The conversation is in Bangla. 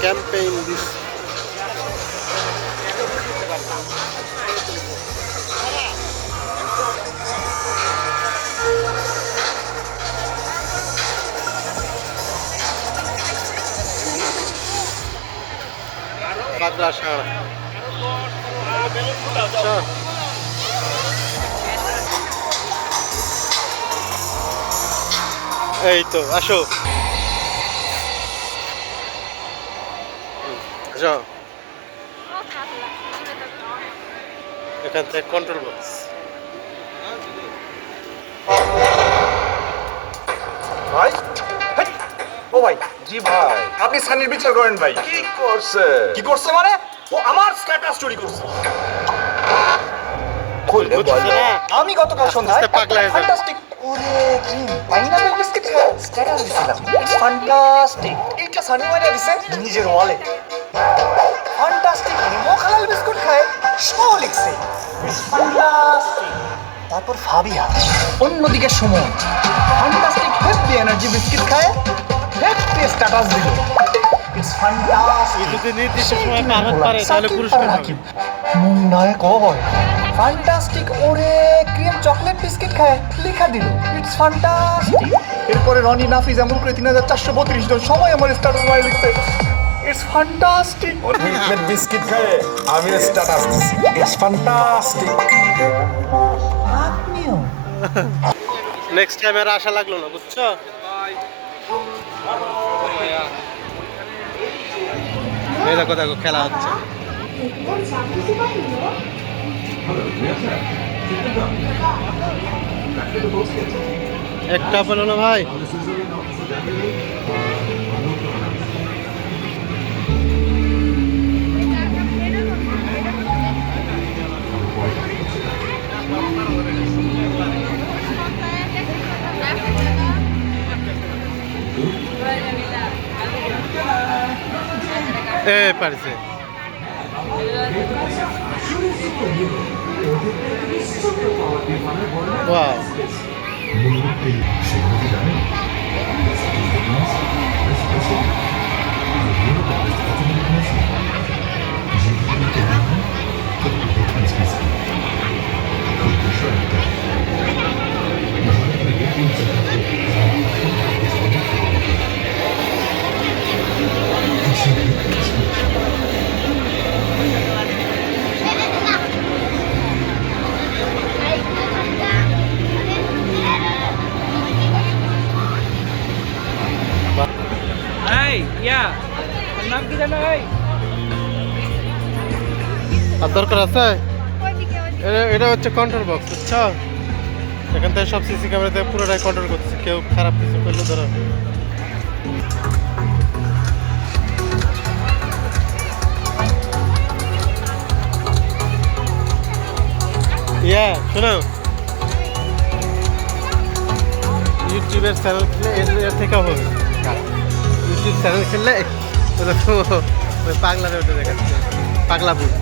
campaign this. Bagla Shara. Sure. এই তো আসো আসো এখান থেকে কন্ট্রোল বক্স ভাই ও ভাই জি ভাই আপনি সানির বিচার করেন ভাই কি করছে মানে ও আমার স্ট্যাটাস চুরি করছে খুললে বলো আমি গতকাল সন্ধ্যায় পাগলা হয়ে যাবে। ফ্যান্টাস্টিক ওরে ক্রিম পাইনাপল বিস্কিট খাই স্ট্যাটাস দিছিলাম ইটস ফ্যান্টাস্টিক এইটা সানি মানে দিছে নিজের ওয়ালেট ফ্যান্টাস্টিক নিমো খালাল বিস্কুট খায় সেও লিখছে ইটস ফ্যান্টাস্টিক তারপর ফাবিয়া অন্যদিকে Suman fantastic happy energy biscuit খায় হ্যাপি স্ট্যাটাস দিল ইটস ফ্যান্টাস্টিক যদি নির্দিষ্ট সময় পার হতে পারে তাহলে পুরস্কার পাবে মুন্নায় কয় ফ্যান্টাস্টিক ওরে ক্রিম চকলেট বিস্কিট খায় লেখা দিল ইটস ফ্যান্টাস্টিক এরপরে রনি নাফিজ এমন করে 3432 জন সবাই আমার স্ট্যাটাস মারি লিখছে ইটস ফ্যান্টাস্টিক মিল্কমেড বিস্কিট খায় আমি স্ট্যাটাস দিছি ইটস ফ্যান্টাস্টিক আপনিও নেক্সট টাইম আর আশা লাগলো না বুঝছো এই দেখো দেখো খেলা হচ্ছে একটা বলো না ভাই পারছে ওয়াও নাম কি জানো ভাই আর দরকার আছে এটা হচ্ছে কন্ট্রোল বক্স বুঝছো এখান থেকে সব সিসি ক্যামেরাতে পুরোটাই কন্ট্রোল করতেছে কেউ খারাপ কিছু করলে ধরো শোনো ইউটিউবের চ্যানেল খুলে এর থেকে হবে ইউটিউব চ্যানেল খুললে পাগলা ওটা দেখাচ্ছে পাগলা বুঝ